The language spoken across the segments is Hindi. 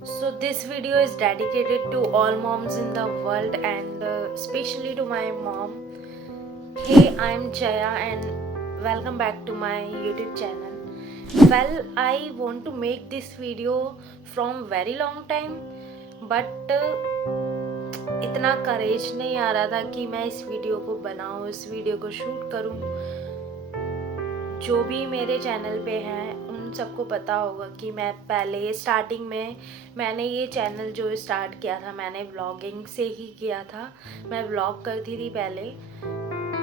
So this video is dedicated to all moms in the world and especially to my mom. Hey, I'm Jaya and welcome back to my YouTube channel. Well, I want to make this video from very long time, but इतना करेज नहीं आ रहा था कि मैं इस वीडियो को बनाऊं, इस वीडियो को शूट करूं। जो भी मेरे चैनल पे हैं उन सबको पता होगा कि मैं पहले स्टार्टिंग में मैंने ये चैनल जो स्टार्ट किया था मैंने व्लॉगिंग से ही किया था। मैं व्लॉग करती थी पहले।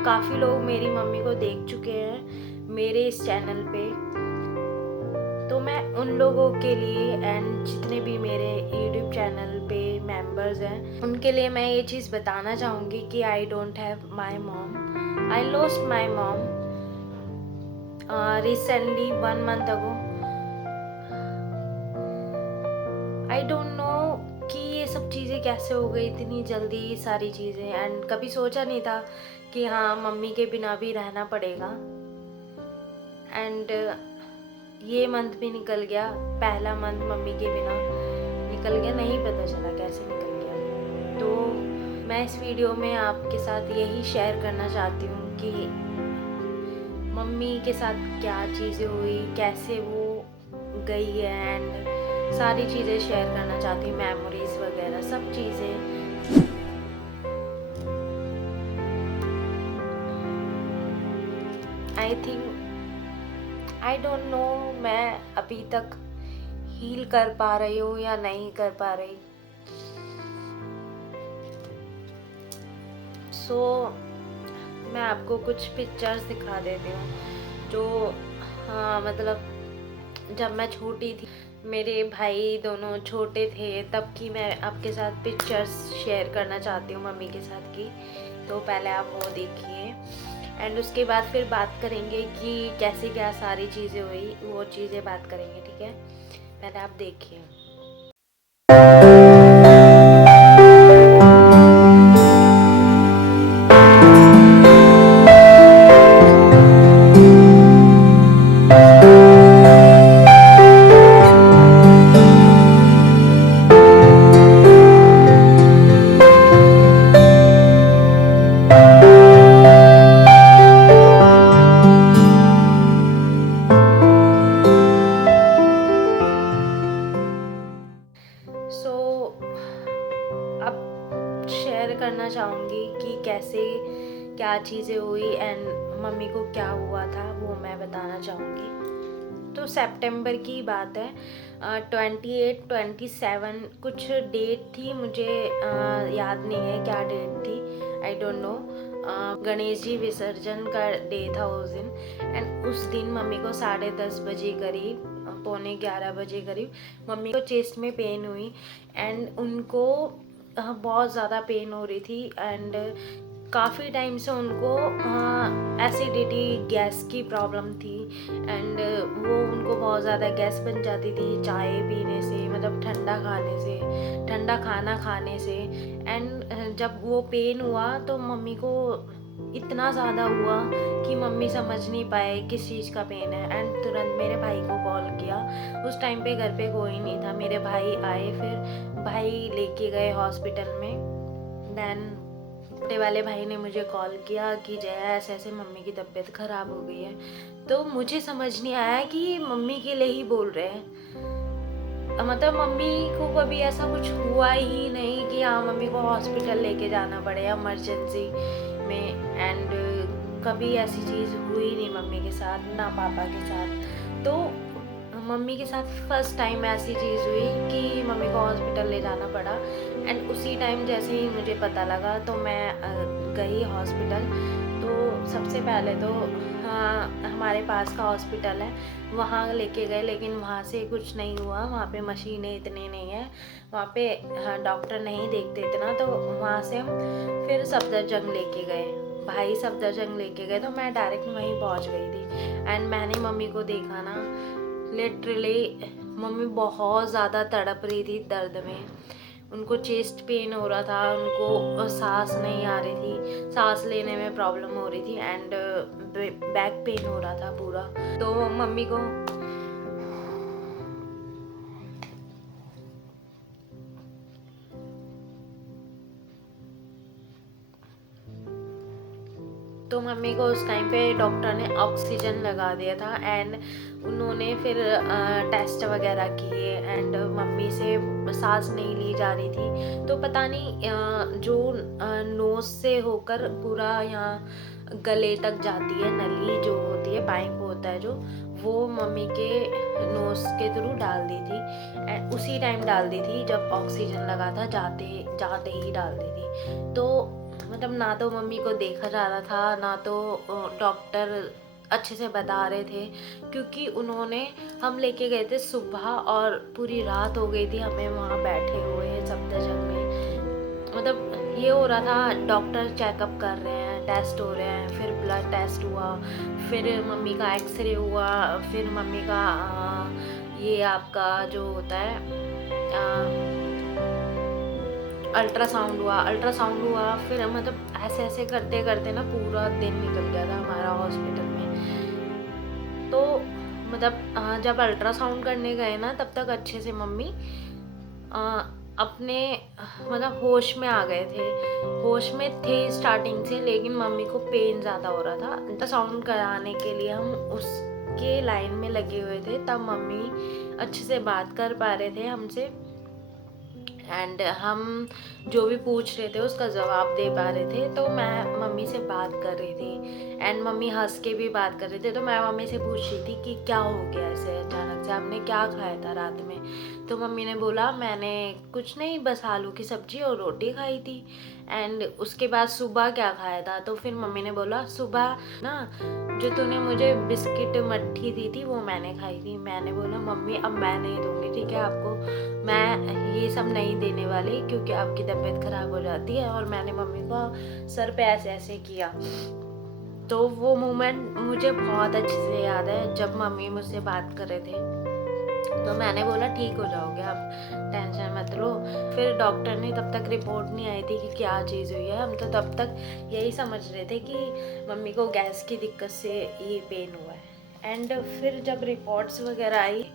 काफ़ी लोग मेरी मम्मी को देख चुके हैं मेरे इस चैनल पे, तो मैं उन लोगों के लिए एंड जितने भी मेरे यूट्यूब चैनल पे मेंबर्स हैं उनके लिए मैं ये चीज़ बताना चाहूँगी कि I don't have my mom. I lost my mom recently 1 month ago. I don't know कि ये सब चीज़ें कैसे हो गई इतनी जल्दी, ये सारी चीज़ें। एंड कभी सोचा नहीं था कि हाँ मम्मी के बिना भी रहना पड़ेगा। एंड ये मंथ भी निकल गया, पहला मंथ मम्मी के बिना निकल गया, नहीं पता चला कैसे निकल गया। तो मैं इस वीडियो में आपके साथ यही शेयर करना चाहती हूँ कि मम्मी के साथ क्या चीज़ें हुई, कैसे वो गई है एंड सारी चीज़ें शेयर करना चाहती हूँ, मेमोरीज वगैरह सब चीज़ें। I think I don't know मैं अभी तक हील कर पा रही हूँ या नहीं कर पा रही। सो मैं आपको कुछ पिक्चर्स दिखा देती हूँ जो हाँ मतलब जब मैं छोटी थी, मेरे भाई दोनों छोटे थे तब की मैं आपके साथ पिक्चर्स शेयर करना चाहती हूँ मम्मी के साथ की। तो पहले आप वो देखिए एंड उसके बाद फिर बात करेंगे कि कैसे क्या सारी चीज़ें हुई, वो चीज़ें बात करेंगे, ठीक है। पहले आप देखिए। अब शेयर करना चाहूँगी कि कैसे क्या चीज़ें हुई एंड मम्मी को क्या हुआ था वो मैं बताना चाहूँगी। तो सितंबर की बात है, 28-27 कुछ डेट थी, मुझे याद नहीं है क्या डेट थी, I don't know. Ganesh ji विसर्जन का डे था उस दिन एंड उस दिन मम्मी को 10:30 बजे करीब, 11:15 बजे करीब मम्मी को चेस्ट में पेन हुई एंड उनको बहुत ज़्यादा पेन हो रही थी एंड काफ़ी टाइम से उनको एसिडिटी गैस की प्रॉब्लम थी एंड वो उनको बहुत ज़्यादा गैस बन जाती थी चाय पीने से, मतलब ठंडा खाने से, ठंडा खाना खाने से। एंड जब वो पेन हुआ तो मम्मी को इतना ज़्यादा हुआ कि मम्मी समझ नहीं पाए किस चीज़ का पेन है एंड तुरंत मेरे भाई को कॉल किया। उस टाइम पे घर पे कोई नहीं था, मेरे भाई आए, फिर भाई लेके गए हॉस्पिटल में। देन छोटे वाले भाई ने मुझे कॉल किया कि जया ऐसे ऐसे मम्मी की तबीयत ख़राब हो गई है। तो मुझे समझ नहीं आया कि मम्मी के लिए ही बोल रहे हैं, मतलब मम्मी को कभी ऐसा कुछ हुआ ही नहीं कि हाँ मम्मी को हॉस्पिटल लेके जाना पड़े इमरजेंसी में। एंड कभी ऐसी चीज़ हुई नहीं मम्मी के साथ, ना पापा के साथ। तो मम्मी के साथ फर्स्ट टाइम ऐसी चीज़ हुई कि मम्मी को हॉस्पिटल ले जाना पड़ा एंड उसी टाइम जैसे ही मुझे पता लगा तो मैं गई हॉस्पिटल। तो सबसे पहले तो हाँ हमारे पास का हॉस्पिटल है वहाँ लेके गए, लेकिन वहाँ से कुछ नहीं हुआ, वहाँ पे मशीनें इतनी नहीं है, वहाँ पे हाँ डॉक्टर नहीं देखते इतना। तो वहाँ से हम फिर सफदरजंग लेके गए, भाई सफदरजंग लेके गए, तो मैं डायरेक्ट वहीं पहुँच गई थी एंड मैंने मम्मी को देखा ना, लिटरली मम्मी बहुत ज़्यादा तड़प रही थी दर्द में। उनको चेस्ट पेन हो रहा था, उनको सांस नहीं आ रही थी, सांस लेने में प्रॉब्लम हो रही थी एंड बैक पेन हो रहा था पूरा। तो मम्मी को तो मम्मी को उस टाइम पे डॉक्टर ने ऑक्सीजन लगा दिया था एंड उन्होंने फिर टेस्ट वगैरह किए एंड मम्मी से सांस नहीं ली जा रही थी। तो पता नहीं जो नोज़ से होकर पूरा यहाँ गले तक जाती है नली जो होती है, पाइप होता है जो, वो मम्मी के नोज़ के थ्रू डाल दी थी एंड उसी टाइम डाल दी थी जब ऑक्सीजन लगा था, जाते ही डाल दी थी। तो मतलब ना तो मम्मी को देखा जा रहा था, ना तो डॉक्टर अच्छे से बता रहे थे, क्योंकि उन्होंने हम लेके गए थे सुबह और पूरी रात हो गई थी हमें वहाँ बैठे हुए सफदरजंग में। मतलब ये हो रहा था, डॉक्टर चेकअप कर रहे हैं, टेस्ट हो रहे हैं, फिर ब्लड टेस्ट हुआ, फिर मम्मी का एक्सरे हुआ, फिर मम्मी का ये आपका जो होता है अल्ट्रासाउंड हुआ। फिर मतलब ऐसे ऐसे करते करते ना पूरा दिन निकल गया था हमारा हॉस्पिटल में। तो मतलब जब अल्ट्रासाउंड करने गए ना तब तक अच्छे से मम्मी अपने मतलब होश में आ गए थे, होश में थे स्टार्टिंग से, लेकिन मम्मी को पेन ज़्यादा हो रहा था। अल्ट्रासाउंड कराने के लिए हम उसके लाइन में लगे हुए थे, तब मम्मी अच्छे से बात कर पा रहे थे हमसे एंड हम जो भी पूछ रहे थे उसका जवाब दे पा रहे थे। तो मैं मम्मी से बात कर रही थी एंड मम्मी हंस के भी बात कर रहे थे। तो मैं मम्मी से पूछ रही थी कि क्या हो गया ऐसे अचानक से, आपने क्या खाया था रात में? तो मम्मी ने बोला मैंने कुछ नहीं, बस आलू की सब्ज़ी और रोटी खाई थी। एंड उसके बाद सुबह क्या खाया था? तो फिर मम्मी ने बोला सुबह ना जो तूने मुझे बिस्किट मट्ठी दी थी वो मैंने खाई थी। मैंने बोला मम्मी अब मैं नहीं दूँगी, ठीक है आपको, मैं ये सब नहीं देने वाली क्योंकि आपकी तबीयत ख़राब हो जाती है। और मैंने मम्मी को सर पे ऐसे ऐसे किया। तो वो मोमेंट मुझे बहुत अच्छे से याद है जब मम्मी मुझसे बात कर रहे थे। तो मैंने बोला ठीक हो जाओगे आप, टेंशन मत लो। फिर डॉक्टर ने, तब तक रिपोर्ट नहीं आई थी कि क्या चीज़ हुई है, हम तो तब तक यही समझ रहे थे कि मम्मी को गैस की दिक्कत से ये पेन हुआ है। एंड फिर जब रिपोर्ट्स वगैरह आई,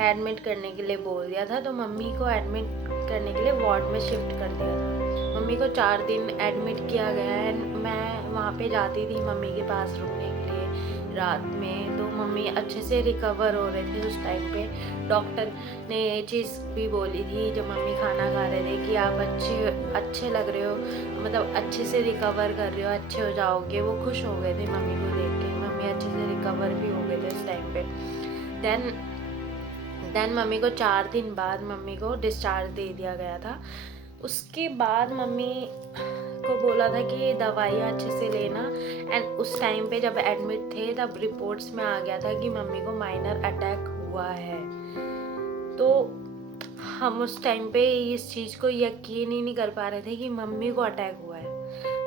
एडमिट करने के लिए बोल दिया था, तो मम्मी को एडमिट करने के लिए वार्ड में शिफ्ट कर दिया था। मम्मी को 4 दिन एडमिट किया गया एंड मैं वहाँ पे जाती थी मम्मी के पास रुकने के लिए रात में। तो मम्मी अच्छे से रिकवर हो रहे थे उस टाइम पे। डॉक्टर ने ये चीज़ भी बोली थी जब मम्मी खाना खा रहे थे कि आप अच्छे लग रहे हो, मतलब अच्छे से रिकवर कर रहे हो, अच्छे हो जाओगे। वो खुश हो गए थे मम्मी को देख के, मम्मी अच्छे से रिकवर भी हो गए थे उस टाइम पे। देन मम्मी को 4 दिन बाद मम्मी को डिस्चार्ज दे दिया गया था। उसके बाद मम्मी को बोला था कि दवाइयाँ अच्छे से लेना। एंड उस टाइम पे जब एडमिट थे तब रिपोर्ट्स में आ गया था कि मम्मी को माइनर अटैक हुआ है। तो हम उस टाइम पे इस चीज़ को यकीन ही नहीं कर पा रहे थे कि मम्मी को अटैक हुआ है,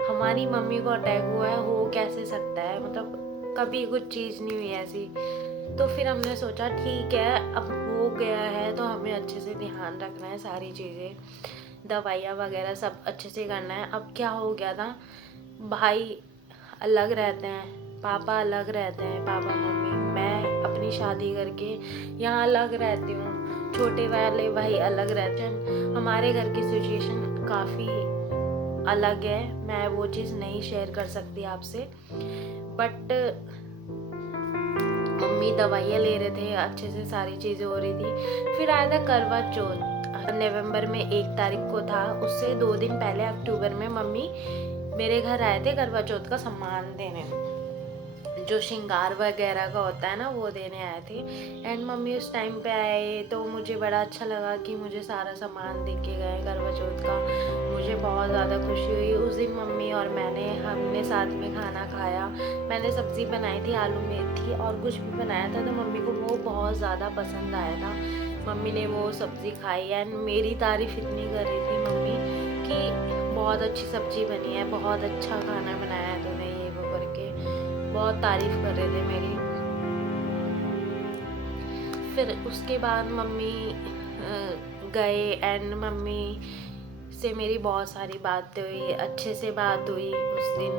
हमारी मम्मी को अटैक हुआ है, हो कैसे सकता है, मतलब कभी कुछ चीज़ नहीं हुई ऐसी। तो फिर हमने सोचा ठीक है अब हो गया है तो हमें अच्छे से ध्यान रखना है, सारी चीज़ें, दवाइयाँ वगैरह सब अच्छे से करना है। अब क्या हो गया था, भाई अलग रहते हैं, पापा अलग रहते हैं, पापा मम्मी, मैं अपनी शादी करके यहाँ अलग रहती हूँ, छोटे वाले भाई अलग रहते हैं। हमारे घर की सिचुएशन काफ़ी अलग है, मैं वो चीज़ नहीं शेयर कर सकती आपसे। बट मम्मी दवाइयाँ ले रहे थे, अच्छे से सारी चीज़ें हो रही थी। फिर आया था करवा चौथ, नवंबर में 1 तारीख को था। उससे 2 दिन पहले अक्टूबर में मम्मी मेरे घर आए थे करवा चौथ का सामान देने, जो श्रृंगार वगैरह का होता है ना वो देने आए थे। एंड मम्मी उस टाइम पे आए तो मुझे बड़ा अच्छा लगा कि मुझे सारा सामान दे के गए करवा चौथ का। मुझे बहुत ज़्यादा खुशी हुई उस दिन। मम्मी और हमने साथ में खाना खाया। मैंने सब्ज़ी बनाई थी आलू मेथी और कुछ भी बनाया था, तो मम्मी को वो बहुत ज़्यादा पसंद आया था। मम्मी ने वो सब्ज़ी खाई एंड मेरी तारीफ़ इतनी कर रही थी मम्मी कि बहुत अच्छी सब्ज़ी बनी है, बहुत अच्छा खाना बनाया है तूने, ये वो करके बहुत तारीफ़ कर रहे थे मेरी। फिर उसके बाद मम्मी गए एंड मम्मी से मेरी बहुत सारी बातें हुई, अच्छे से बात हुई उस दिन।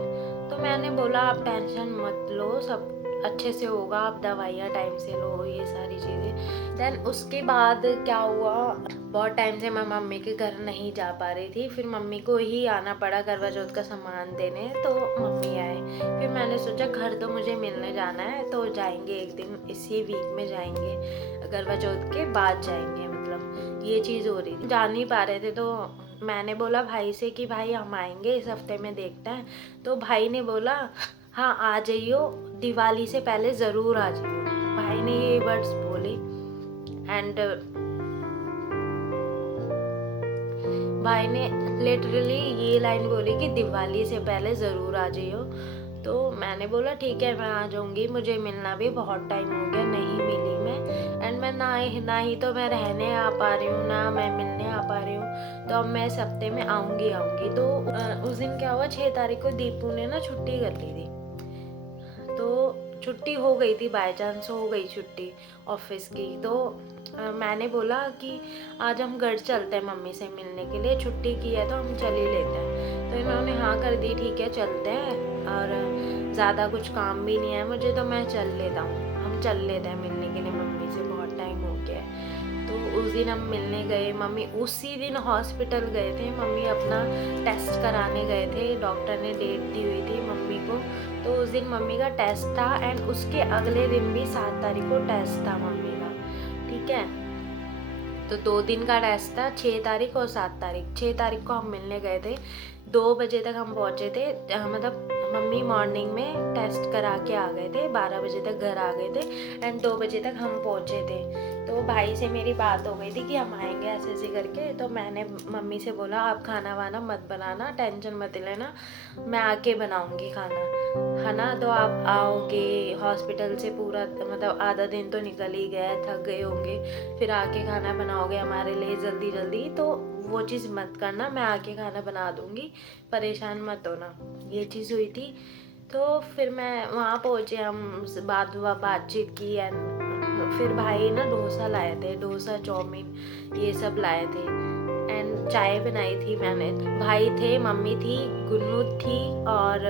तो मैंने बोला आप टेंशन मत लो, सब अच्छे से होगा, आप दवाइयाँ टाइम से लो, ये सारी चीज़ें। देन उसके बाद क्या हुआ, बहुत टाइम से मैं मम्मी के घर नहीं जा पा रही थी, फिर मम्मी को ही आना पड़ा करवा चौथ का सामान देने, तो मम्मी आए। फिर मैंने सोचा घर तो मुझे मिलने जाना है, तो जाएंगे एक दिन, इसी वीक में जाएंगे, करवा चौथ के बाद जाएंगे, मतलब ये चीज़ हो रही थी, जा नहीं पा रहे थे। तो मैंने बोला भाई से कि भाई हम आएंगे इस हफ्ते में, देखते हैं। तो भाई ने बोला हाँ आ जाइयो, दिवाली से पहले ज़रूर आ जाइयो। भाई ने ये वर्ड्स बोले एंड भाई ने लिटरली ये लाइन बोली कि दिवाली से पहले ज़रूर आ जाइयो। तो मैंने बोला ठीक है मैं आ जाऊँगी, मुझे मिलना भी बहुत टाइम हो गया, नहीं मिली मैं, एंड मैं ना ही तो मैं रहने आ पा रही हूँ, ना मैं मिलने आ पा रही हूँ, तो अब मैं इस हफ्ते में आऊँगी। तो उस दिन क्या हुआ, 6 तारीख को दीपू ने ना छुट्टी कर ली थी, तो छुट्टी हो गई थी, बाय चांस हो गई छुट्टी ऑफिस की। तो मैंने बोला कि आज हम घर चलते हैं मम्मी से मिलने के लिए, छुट्टी की है तो हम चल ही लेते हैं। तो इन्होंने हाँ कर दी, ठीक है चलते हैं, और ज़्यादा कुछ काम भी नहीं है मुझे, तो मैं चल लेता हूँ, हम चल लेते हैं मिलने के लिए मम्मी से, बहुत टाइम हो गया है। तो उस दिन हम मिलने गए, मम्मी उसी दिन हॉस्पिटल गए थे, मम्मी अपना टेस्ट कराने गए थे, डॉक्टर ने डेट दी हुई थी मम्मी को। तो उस दिन मम्मी का टेस्ट था, एंड उसके अगले दिन भी 7 तारीख को टेस्ट था मम्मी का, ठीक है। तो 2 दिन का टेस्ट था, 6 तारीख और 7 तारीख। 6 तारीख को हम मिलने गए थे, 2 बजे तक हम पहुँचे थे, मतलब मम्मी मॉर्निंग में टेस्ट करा के आ गए थे, 12 बजे तक घर आ गए थे, एंड 2 बजे तक हम पहुँचे थे। तो भाई से मेरी बात हो गई थी कि हम आएंगे ऐसे ऐसे करके। तो मैंने मम्मी से बोला आप खाना वाना मत बनाना, टेंशन मत लेना, मैं आके बनाऊंगी खाना, है ना। तो आप आओगे हॉस्पिटल से, पूरा मतलब आधा दिन तो निकल ही गया, थक गए होंगे, फिर आके खाना बनाओगे हमारे लिए जल्दी जल्दी, तो वो चीज़ मत करना, मैं आके खाना बना दूंगी, परेशान मत होना। ये चीज़ हुई थी। तो फिर मैं वहाँ पहुँचे, हम बातचीत की, एंड फिर भाई ना डोसा लाए थे, डोसा चाउमीन ये सब लाए थे, एंड चाय बनाई थी मैंने। भाई थे, मम्मी थी, गुन्नू थी, और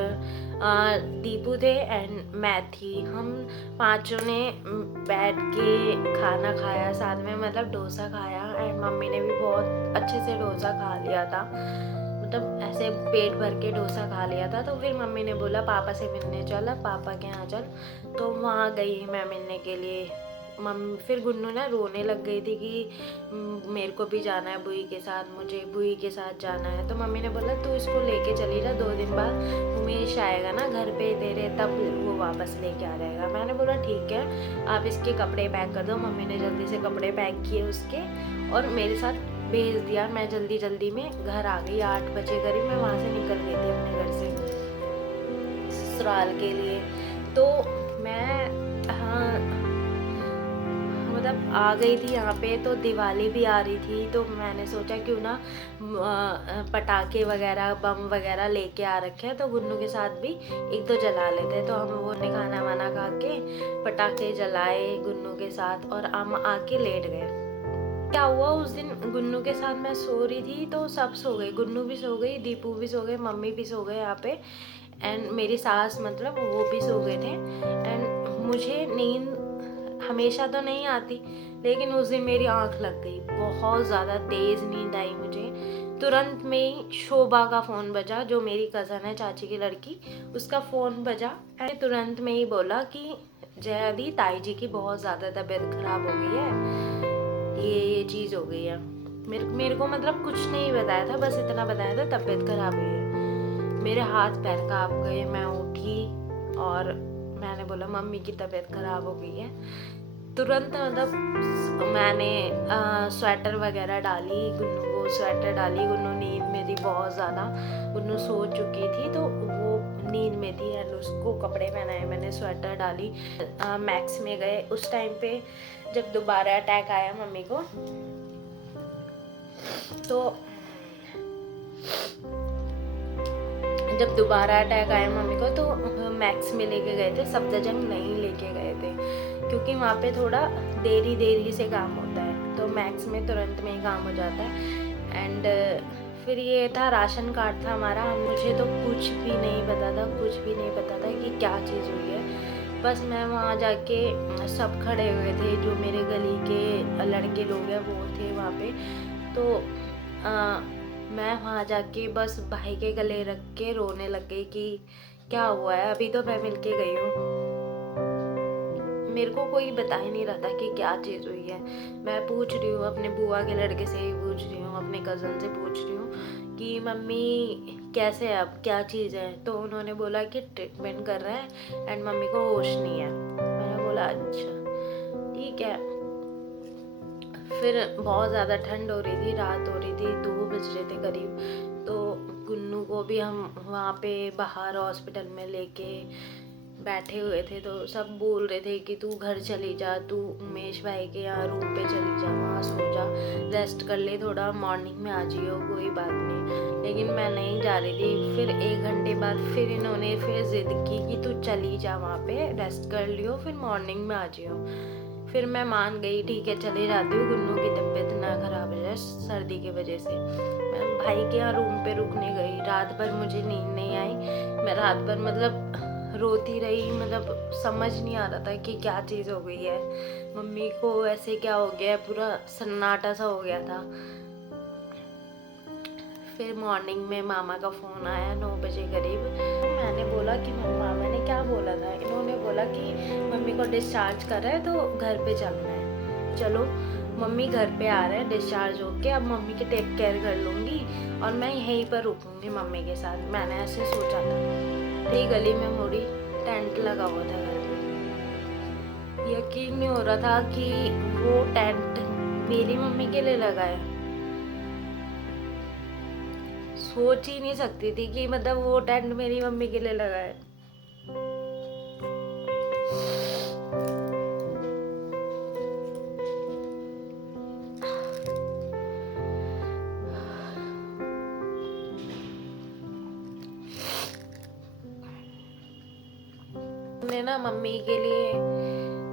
दीपू थे, एंड मैं थी। हम पांचों ने बैठ के खाना खाया साथ में, मतलब डोसा खाया, एंड मम्मी ने भी बहुत अच्छे से डोसा खा लिया था, मतलब ऐसे पेट भर के डोसा खा लिया था। तो फिर मम्मी ने बोला पापा से मिलने चल, पापा के यहाँ चल, तो वहाँ गई मैं मिलने के लिए। मम्मी फिर गुन्नू ना रोने लग गई थी कि मेरे को भी जाना है बुई के साथ, मुझे बुई के साथ जाना है। तो मम्मी ने बोला तू इसको लेके चली जा, 2 दिन बाद उमेश आएगा ना घर पे तेरे, तब वो वापस लेके आ जाएगा। मैंने बोला ठीक है, आप इसके कपड़े पैक कर दो। मम्मी ने जल्दी से कपड़े पैक किए उसके, और मेरे साथ भेज दिया। मैं जल्दी जल्दी में घर आ गई, 8 बजे करीब मैं वहाँ से निकल गई थी अपने घर से ससुराल के लिए। तो मैं मतलब आ गई थी यहाँ पे, तो दिवाली भी आ रही थी, तो मैंने सोचा क्यों ना पटाखे वगैरह बम वगैरह लेके आ रखे हैं, तो गुन्नू के साथ भी 1-2 जला लेते हैं। तो हम वो ने खाना वाना खा के पटाखे जलाए गुन्नू के साथ, और हम आके लेट गए। क्या हुआ उस दिन, गुन्नू के साथ मैं सो रही थी, तो सब सो गए, गुन्नू भी सो गई, दीपू भी सो गए, मम्मी भी सो गए यहाँ पे, एंड मेरी सास मतलब वो भी सो गए थे। एंड मुझे नींद हमेशा तो नहीं आती, लेकिन उस दिन मेरी आंख लग गई, बहुत ज़्यादा तेज़ नींद आई मुझे। तुरंत में ही शोभा का फ़ोन बजा, जो मेरी कज़न है चाची की लड़की, उसका फ़ोन बजा, एंड तुरंत में ही बोला कि जया दी ताई जी की बहुत ज़्यादा तबीयत ख़राब हो गई है, ये चीज़ हो गई है। मेरे को मतलब कुछ नहीं बताया था, बस इतना बताया था तबीयत ख़राब हुई है। मेरे हाथ पैर काँप गए, मैं उठी और मैंने बोला मम्मी की तबीयत ख़राब हो गई है। तुरंत मतलब मैंने स्वेटर वगैरह डाली, गुन्नू को स्वेटर डाली, गुन्नू नींद में थी बहुत ज़्यादा, गुन्नू सो चुकी थी, तो वो नींद में थी, एंड उसको कपड़े पहनाए मैंने, स्वेटर डाली। मैक्स में गए उस टाइम पे, जब दोबारा अटैक आया मम्मी को, तो जब दोबारा अटैक आया मम्मी को, तो मैक्स में लेके गए थे, सफदरजंग नहीं लेके गए थे, क्योंकि वहाँ पे थोड़ा देरी से काम होता है, तो मैक्स में तुरंत में ही काम हो जाता है। एंड फिर ये था राशन कार्ड था हमारा, मुझे तो कुछ भी नहीं पता था कि क्या चीज़ हुई है। बस मैं वहाँ जाके सब खड़े हुए थे, जो मेरे गली के लड़के लोग हैं वो थे वहाँ पे। तो आ, मैं वहाँ जाके बस भाई के गले रख के रोने लग गई कि क्या हुआ है, अभी तो मैं मिलके गई हूँ। मेरे को कोई बता ही नहीं रहा था कि क्या चीज़ हुई है। मैं पूछ रही हूँ अपने बुआ के लड़के से ही पूछ रही हूँ, अपने कज़न से पूछ रही हूँ कि मम्मी कैसे है, अब क्या चीज़ है। तो उन्होंने बोला कि ट्रीटमेंट कर रहा है एंड मम्मी को होश नहीं है। मैंने बोला अच्छा ठीक है। फिर बहुत ज़्यादा ठंड हो रही थी, रात हो रही थी, 2 बज रहे थे करीब। तो गुन्नू को भी हम वहाँ पे बाहर हॉस्पिटल में लेके बैठे हुए थे। तो सब बोल रहे थे कि तू घर चली जा, तू उमेश भाई के यहाँ रूम पे चली जा, वहाँ सो जा, रेस्ट कर ले थोड़ा, मॉर्निंग में आ जाइयो, कोई बात नहीं। लेकिन मैं नहीं जा रही थी। फिर 1 घंटे बाद फिर इन्होंने फिर ज़िद की कि तू चली जा, वहाँ पे रेस्ट कर लियो, फिर मॉर्निंग में आ जाइयो। फिर मैं मान गई, ठीक है चले जाती हूँ, गुन्नू की तबीयत ना ख़राब हो जाए सर्दी की वजह से। मैं भाई के यहाँ रूम पे रुकने गई। रात भर मुझे नींद नहीं आई। मैं रात भर मतलब रोती रही, मतलब समझ नहीं आ रहा था कि क्या चीज़ हो गई है, मम्मी को ऐसे क्या हो गया है, पूरा सन्नाटा सा हो गया था। फिर मॉर्निंग में मामा का फ़ोन आया 9 बजे करीब। मैंने बोला कि मम्मा, मैंने क्या बोला था, इन्होंने बोला कि मम्मी को डिस्चार्ज कर रहा है तो घर पे चलना है। चलो मम्मी घर पे आ रहे हैं डिस्चार्ज होके, अब मम्मी की टेक केयर कर लूँगी और मैं यहीं पर रुकूँगी मम्मी के साथ। मैंने ऐसे सोचा था। मेरी गली में मुड़ी टेंट लगा हुआ था घर पे। यकीन नहीं हो रहा था कि वो टेंट मेरी मम्मी के लिए लगा है। सोच ही नहीं सकती थी कि मतलब वो टेंट मेरी मम्मी के लिए लगा है। हमने ना मम्मी के लिए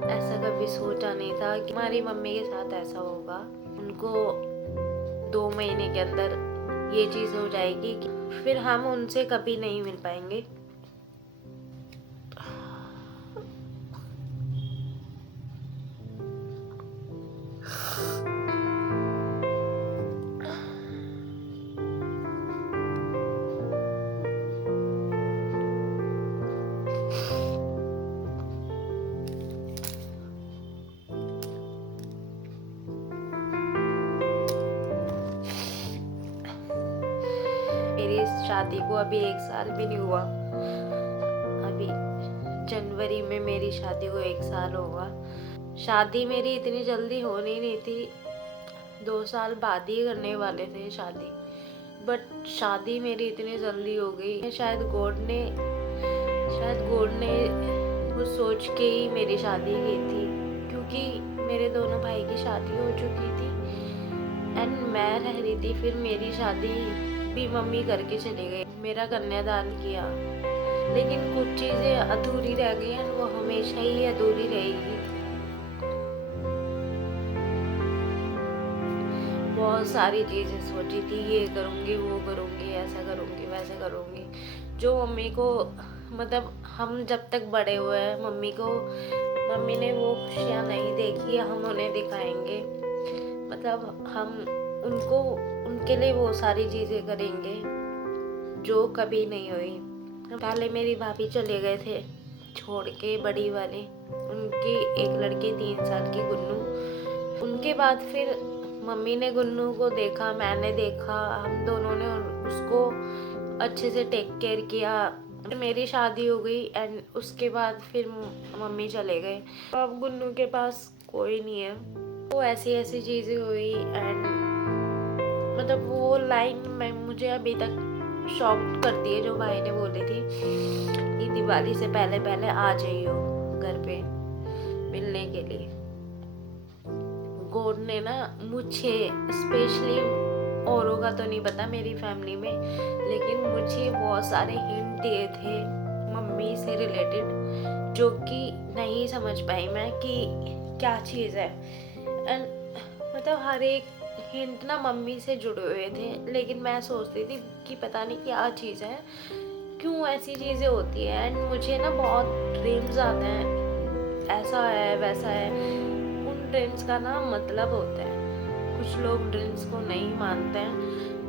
ऐसा कभी सोचा नहीं था कि हमारी मम्मी के साथ ऐसा होगा। उनको 2 महीने के अंदर ये चीज़ हो जाएगी कि फिर हम उनसे कभी नहीं मिल पाएंगे। मेरी शादी को अभी 1 साल भी नहीं हुआ। अभी जनवरी में मेरी शादी को 1 साल होगा। शादी मेरी इतनी जल्दी होनी नहीं थी, 2 साल बाद ही करने वाले थे शादी, बट शादी मेरी इतनी जल्दी हो गई। शायद गॉड ने कुछ सोच के ही मेरी शादी की थी, क्योंकि मेरे दोनों भाई की शादी हो चुकी थी एंड मैं रह रही थी। फिर मेरी शादी भी मम्मी करके चली गई, मेरा कन्यादान किया, लेकिन कुछ चीज़ें अधूरी रह गई हैं, वो हमेशा ही अधूरी रहेगी। बहुत सारी चीज़ें सोची थी, ये करूँगी, वो करूँगी, ऐसा करूँगी, वैसा करूँगी, जो मम्मी को मतलब हम जब तक बड़े हुए हैं मम्मी ने वो खुशियाँ नहीं देखी, हम उन्हें दिखाएंगे। मतलब हम उनके लिए वो सारी चीज़ें करेंगे जो कभी नहीं हुई। पहले मेरी भाभी चले गए थे छोड़ के, बड़ी वाली, उनकी एक लड़की 3 साल की गुन्नू। उनके बाद फिर मम्मी ने गुन्नू को देखा, मैंने देखा, हम दोनों ने उसको अच्छे से टेक केयर किया। मेरी शादी हो गई एंड उसके बाद फिर मम्मी चले गए। अब गुन्नू के पास कोई नहीं है। वो ऐसी चीज़ें हुई एंड मतलब वो लाइन में मुझे अभी तक शॉक करती है, जो भाई ने बोली थी कि दिवाली से पहले पहले आ जाइयो घर पे मिलने के लिए। गॉड ने ना मुझे स्पेशली, औरों का तो नहीं पता मेरी फैमिली में, लेकिन मुझे बहुत सारे हिंट दिए थे मम्मी से रिलेटेड, जो कि नहीं समझ पाई मैं कि क्या चीज़ है। एंड मतलब हर एक हिंट ना मम्मी से जुड़े हुए थे, लेकिन मैं सोचती थी कि पता नहीं क्या चीज़ है, क्यों ऐसी चीज़ें होती है। एंड मुझे ना बहुत ड्रीम्स आते हैं ऐसा है वैसा है। उन ड्रीम्स का ना मतलब होता है। कुछ लोग ड्रीम्स को नहीं मानते हैं,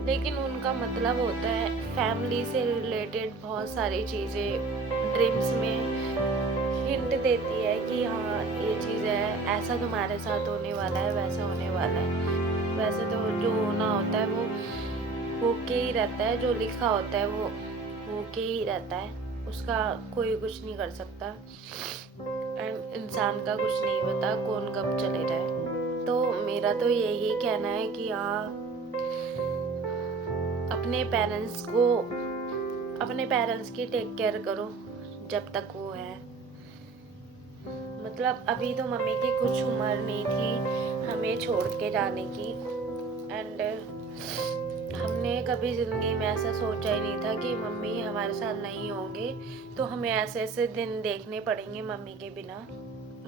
लेकिन उनका मतलब होता है फैमिली से रिलेटेड बहुत सारी चीज़ें ड्रीम्स में हिंट देती है कि हाँ ये चीज़ है, ऐसा तुम्हारे साथ होने वाला है, वैसा होने वाला है। वैसे तो जो होना होता है वो होके ही रहता है, जो लिखा होता है वो होके ही रहता है, उसका कोई कुछ नहीं कर सकता। एंड इंसान का कुछ नहीं पता कौन कब चले जाए। तो मेरा तो यही कहना है कि हाँ, अपने पेरेंट्स की टेक केयर करो जब तक वो है। मतलब अभी तो मम्मी की कुछ उम्र नहीं थी हमें छोड़ के जाने की। एंड हमने कभी ज़िंदगी में ऐसा सोचा ही नहीं था कि मम्मी हमारे साथ नहीं होंगे, तो हमें ऐसे ऐसे दिन देखने पड़ेंगे मम्मी के बिना।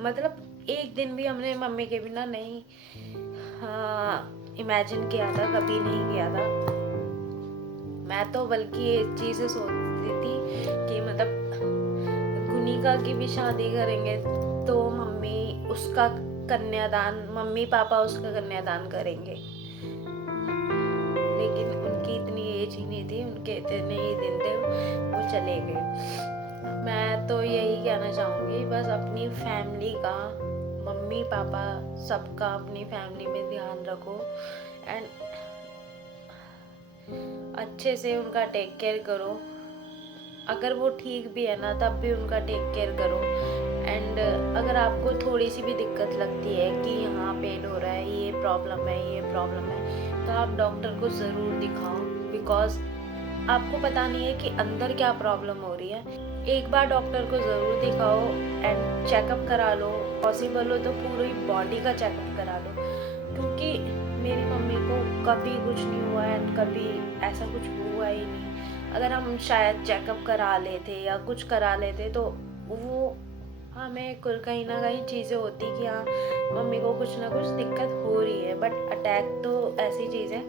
मतलब एक दिन भी हमने मम्मी के बिना नहीं इमेजिन किया था, कभी नहीं किया था। मैं तो बल्कि ये चीज़ें सोचती थी कि मतलब गुनिका की भी शादी करेंगे तो मम्मी पापा उसका कन्यादान करेंगे, लेकिन उनकी इतनी एज ही नहीं थी, उनके इतने ही दिन थे, वो चले गए। मैं तो यही कहना चाहूँगी, बस अपनी फैमिली का, मम्मी पापा सबका अपनी फैमिली में ध्यान रखो एंड अच्छे से उनका टेक केयर करो। अगर वो ठीक भी है ना तब भी उनका टेक केयर करो। एंड अगर आपको थोड़ी सी भी दिक्कत लगती है कि यहाँ पेन हो रहा है, ये प्रॉब्लम है, तो आप डॉक्टर को ज़रूर दिखाओ, बिकॉज आपको पता नहीं है कि अंदर क्या प्रॉब्लम हो रही है। एक बार डॉक्टर को ज़रूर दिखाओ एंड चेकअप करा लो, पॉसिबल हो तो पूरी बॉडी का चेकअप करा लो, क्योंकि मेरी मम्मी को कभी कुछ नहीं हुआ एंड कभी ऐसा कुछ हुआ ही नहीं। अगर हम शायद चेकअप करा लेते या कुछ करा लेते तो वो हमें कहीं ना कहीं चीज़ें होती कि हाँ मम्मी को कुछ ना कुछ दिक्कत हो रही है। बट अटैक तो ऐसी चीज़ है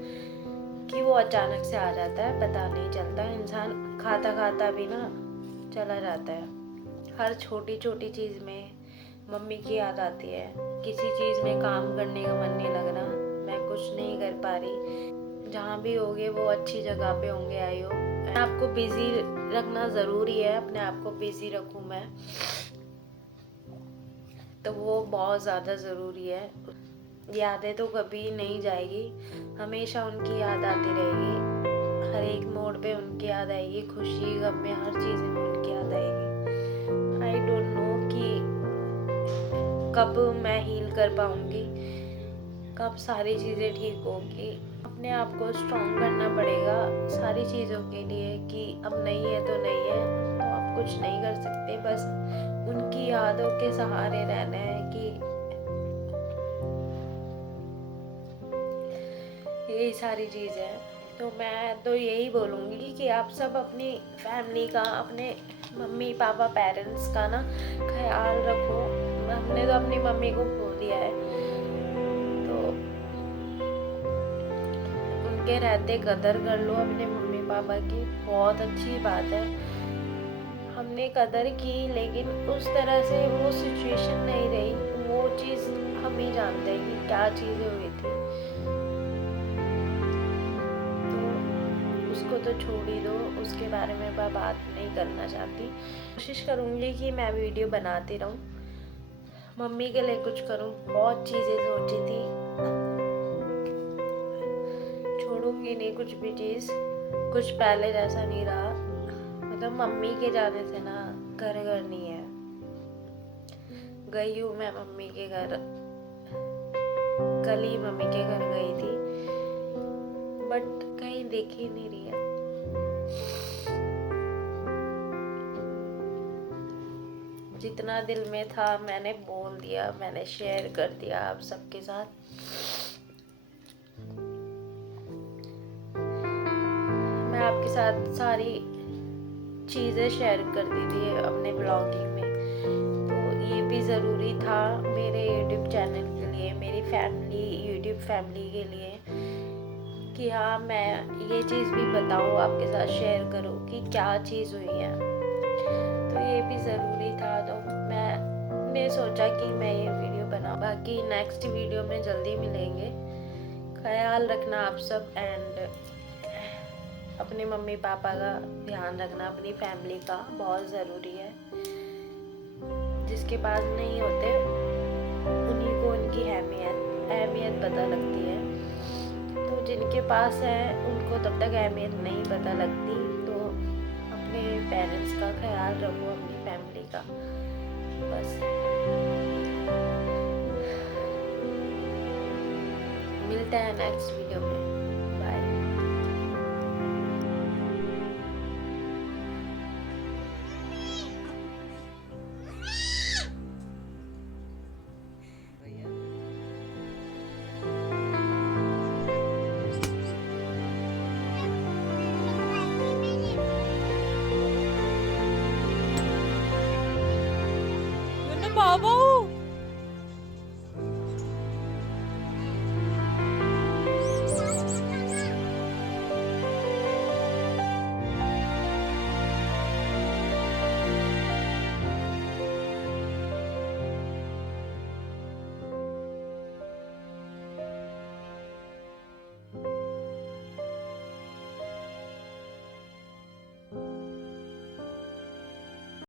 कि वो अचानक से आ जाता है, पता नहीं चलता, इंसान खाता खाता भी ना चला जाता है। हर छोटी छोटी चीज़ में मम्मी की याद आती है। किसी चीज़ में काम करने का मन नहीं लग रहा, मैं कुछ नहीं कर पा रही, जहाँ भी होंगे वो अच्छी जगह पे होंगे। आई हो आपको बिजी रखना ज़रूरी है, अपने आप को बिजी रखूँ मैं, तो वो बहुत ज़्यादा ज़रूरी है। यादें तो कभी नहीं जाएगी, हमेशा उनकी याद आती रहेगी। हर एक मोड़ पे उनकी याद आएगी, खुशी गम में हर चीज़ में उनकी याद आएगी। आई डोंट नो कि कब मैं हील कर पाऊँगी, कब सारी चीज़ें ठीक होगी। अपने आप को स्ट्रॉन्ग करना पड़ेगा सारी चीज़ों के लिए कि अब नहीं है तो नहीं है, तो आप कुछ नहीं कर सकते, बस उनकी यादों के सहारे रहना है कि यही सारी चीज़ है। तो मैं तो यही बोलूँगी कि आप सब अपनी फैमिली का, अपने मम्मी पापा पेरेंट्स का ना ख्याल रखो। हमने तो अपनी मम्मी को खो दिया है, तो उनके रहते कदर कर लो अपने मम्मी पापा की। बहुत अच्छी बात है, हमने कदर की, लेकिन उस तरह से वो सिचुएशन नहीं रही। वो चीज़ हम ही जानते हैं कि क्या चीज़ें हुई थी, तो उसको तो छोड़ ही दो, उसके बारे में मैं बात नहीं करना चाहती। कोशिश करूँगी कि मैं वीडियो बनाती रहूँ, मम्मी के लिए कुछ करूँ। बहुत चीज़ें सोची थी, छोड़ूंगी नहीं कुछ भी चीज़, कुछ पहले जैसा नहीं रहा। मतलब मम्मी के जाने से ना घर नहीं है। गई हूँ मैं मम्मी के घर, कल ही मम्मी के घर गई थी, बट कहीं दिख ही नहीं रही है। जितना दिल में था मैंने बोल दिया, मैंने शेयर कर दिया आप सबके साथ। मैं आपके साथ सारी चीज़ें शेयर कर दी थी अपने ब्लॉगिंग में, तो ये भी ज़रूरी था मेरे यूट्यूब चैनल के लिए, मेरी यूट्यूब फैमिली के लिए, कि हाँ मैं ये चीज़ भी बताऊँ, आपके साथ शेयर करूँ कि क्या चीज़ हुई है। तो ये भी ज़रूरी था, तो मैंने मैंने सोचा कि मैं ये वीडियो बनाऊँ। बाकी नेक्स्ट वीडियो में जल्दी मिलेंगे। ख्याल रखना आप सब, एंड अपने मम्मी पापा का ध्यान रखना, अपनी फैमिली का बहुत ज़रूरी है। जिसके पास नहीं होते उन्हीं को उनकी अहमियत पता लगती है। तो जिनके पास है उनको तब तक अहमियत नहीं पता लगती। तो अपने पेरेंट्स का ख्याल रखो, अपनी फैमिली का। बस मिलते हैं नेक्स्ट वीडियो में।